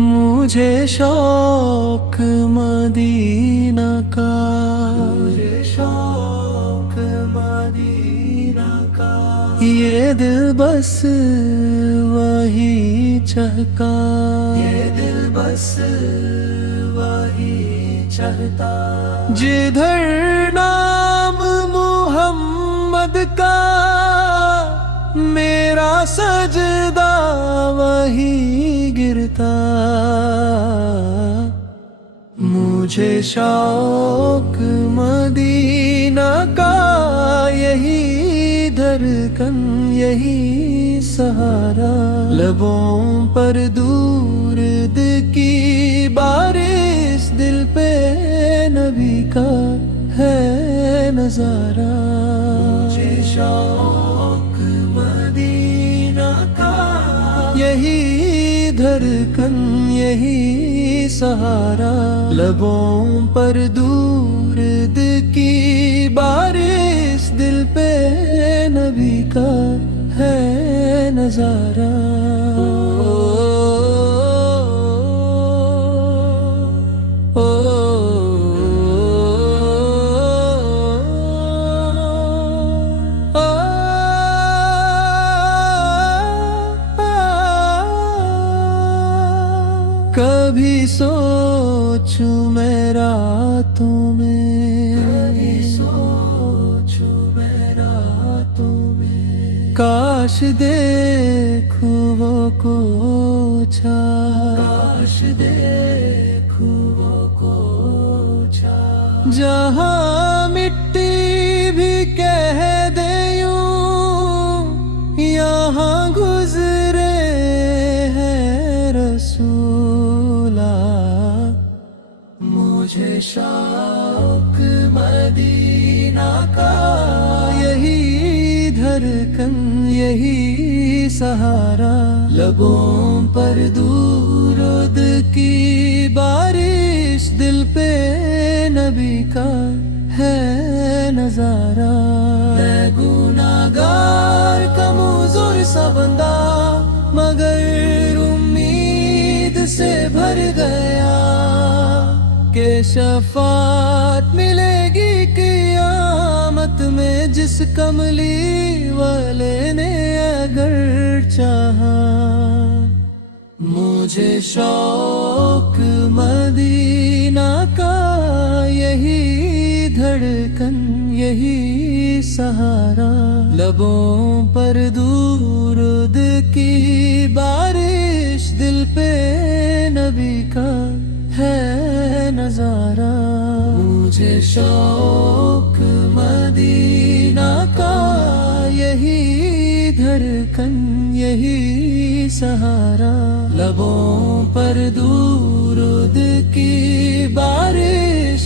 مجھے شوق مدینہ کا، مجھے شوق مدینہ کا، یہ دل بس وہی چہتا، یہ دل بس وہی چہتا، جدھر نام محمد کا میرا سجدہ وہی گرتا۔ مجھے شوق مدینہ کا، یہی دھڑکن یہی سہارا، لبوں پر درود کی بارش، دل پہ نبی کا ہے نظارہ۔ مجھے شوق مدینہ کا، یہی دھڑکن یہی سہارا، لبوں پر درود کی بارش، دل پہ نبی کا ہے نظارہ۔ کبھی سوچوں میں راتوں میں، کبھی سوچوں میں راتوں میں، کاش دیکھوں وہ کوچا، کاش دیکھوں وہ کوچا، جہاں مٹی بھی کہہ دے یوں یہاں گزرے ہیں رسولا۔ مجھے شوق مدینہ کا، یہی دھڑکن یہی سہارا، لبوں پر درود کی بارش، دل پہ نبی کا ہے نظارہ۔ میں گناہگار کمزور سا بندہ، مگر امید سے بھر گیا کہ شفاعت ملے گی قیامت میں، جس کملی والے نے اگر چاہا۔ مجھے شوق مدینہ کا، یہی دھڑکن یہی سہارا، لبوں پر درود کی بارش، دل پہ نبی کا ہے نظارہ۔ مجھے شوق مدینہ کا، یہی دھڑکن یہی سہارا، لبوں پر درود کی بارش،